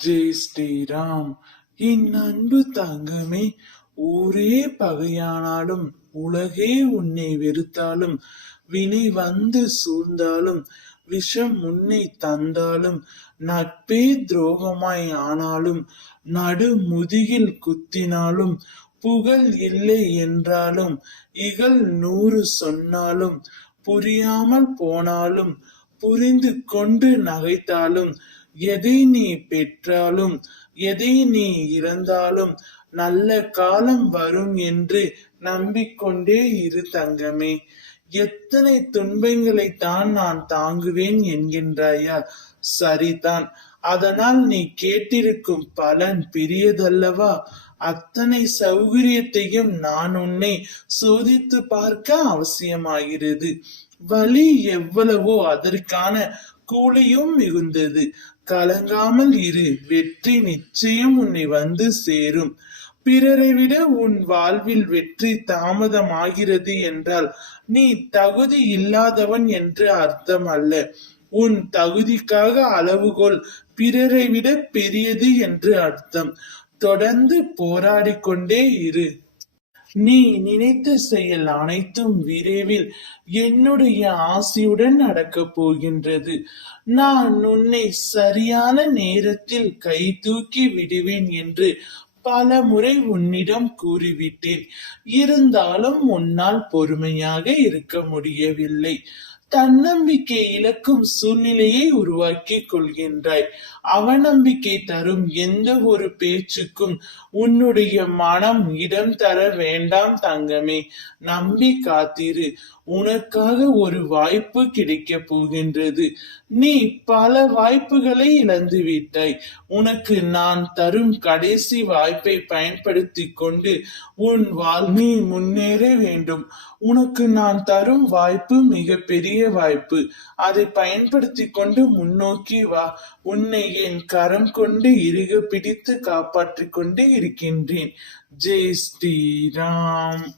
ஜெய் ஸ்ரீராம். என் அன்பு தங்கமே, ஊரே பகையானாலும் உலகே உன்னை வெறுத்தாலும் வினை வந்து சூழ்ந்தாலும் விஷம் உன்னை தந்தாலும் நட்பே துரோகமாய் ஆனாலும் நடு முதுகில் குத்தினாலும் புகழ் இல்லை என்றாலும் இகழ் 100 சொன்னாலும் புரியாமல் போனாலும் புரிந்து கொண்டு நகைத்தாலும் எதை நீ பெற்றாலும் எதை நீ இழந்தாலும் நல்ல காலம் வரும் என்று நம்பிக்கொண்டே இரு தங்கமே. எத்தனை துன்பங்களைத்தான் நான் தாங்குவேன் என்கின்றாயா? சரிதான். அதனால் நீ கேட்டிருக்கும் பலன் பெரியதல்லவா? அத்தனை சௌகரியத்தையும் நான் உன்னை சோதித்து பார்க்க அவசியமாகிறது. வலி எவ்வளவோ அதற்கான கூலியும் மிகுந்தது. கலங்காமல் இரு, வெற்றி நிச்சயம் உன்னை வந்து சேரும். பிறரை விட உன் வாழ்வில் வெற்றி தாமதமாகிறது என்றால் நீ தகுதி இல்லாதவன் என்று அர்த்தம் அல்ல. உன் தகுதிக்காக அளவுகோல் பிறரை விட பெரியது என்று அர்த்தம். தொடர்ந்து போராடிக் கொண்டே இரு. நீ நினைத்த செயல் அனைத்தும் விரைவில் என்னுடைய ஆசியுடன் நடக்கப் போகின்றது. நான் உன்னை சரியான நேரத்தில் கை தூக்கி விடுவேன் என்று பல முறை உன்னிடம் கூறிவிட்டேன். இருந்தாலும் உன்னால் பொறுமையாக இருக்க முடியவில்லை. தன்னம்பிக்கை இழக்கும் சூழ்நிலையை உருவாக்கி கொள்கின்றாய். அவநம்பிக்கை தரும் எந்த ஒரு பேச்சுக்கும் உன்னுடைய மனம் இடம் தர வேண்டாம் தங்கமே. நம்பி காத்திரு. உனக்காக ஒரு வாய்ப்பு கிடைக்க போகின்றது. நீ பல வாய்ப்புகளை இழந்து விட்டாய். உனக்கு நான் தரும் கடைசி வாய்ப்பை பயன்படுத்தி கொண்டு உன் நீ முன்னேற வேண்டும். உனக்கு நான் தரும் வாய்ப்பு மிக பெரிய வாய்ப்பு. அதை பயன்படுத்தி கொண்டு முன்னோக்கி வா. உன்னை என் கரம் கொண்டு இறுக பிடித்து காப்பாற்றிக் கொண்டு இருக்கின்றேன். ஜெய் ஸ்ரீராம்.